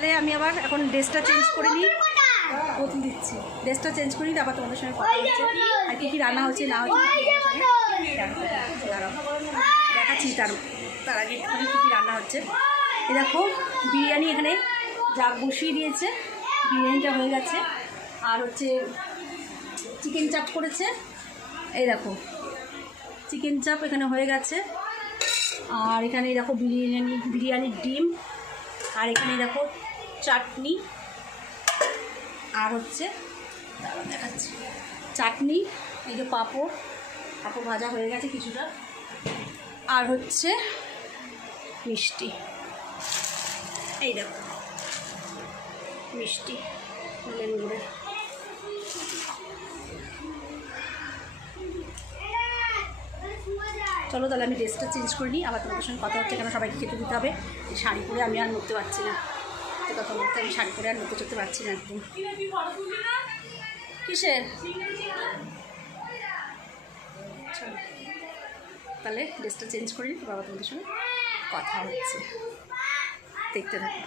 তাহলে আমি আবার এখন ড্রেসটা চেঞ্জ করে নিই, বদলে দিচ্ছি, ড্রেসটা চেঞ্জ করে নিই, আবার তোমাদের সঙ্গে কথা হচ্ছে আর কী কী রান্না হচ্ছে না হচ্ছে দেখাচ্ছি। তার আগে একটুখানি কী কী রান্না হচ্ছে। এই দেখো বিরিয়ানি এখানে জাগ বসিয়ে দিয়েছে, বিরিয়ানিটা হয়ে গেছে। আর হচ্ছে চিকেন চাপ করেছে, এই দেখো চিকেন চাপ এখানে হয়ে গেছে। আর এখানে দেখো বিরিয়ানির ডিম, আর এখানে দেখো চাটনি, আর হচ্ছে দেখাচ্ছি চাটনি, এই যে পাঁপড় ভাজা হয়ে গেছে কিছুটা, আর হচ্ছে মিষ্টি, এই দেখো মিষ্টি লেবু গুঁড়ে। চলো তাহলে আমি ড্রেসটা চেঞ্জ করে নিই, আবার তোমাদের সঙ্গে কথা হচ্ছে, কেন সবাইকে খেতে দিতে হবে। শাড়ি পরে আমি আর নড়তে পারছি না, কথা বলতে আমি শাড়ি পরে আর নড়তে চড়তে পারছি না একদম। কিসের তাহলে ড্রেসটা চেঞ্জ করে নিই, বাবা তোমাদের সঙ্গে কথা হচ্ছে, দেখতে থাকো।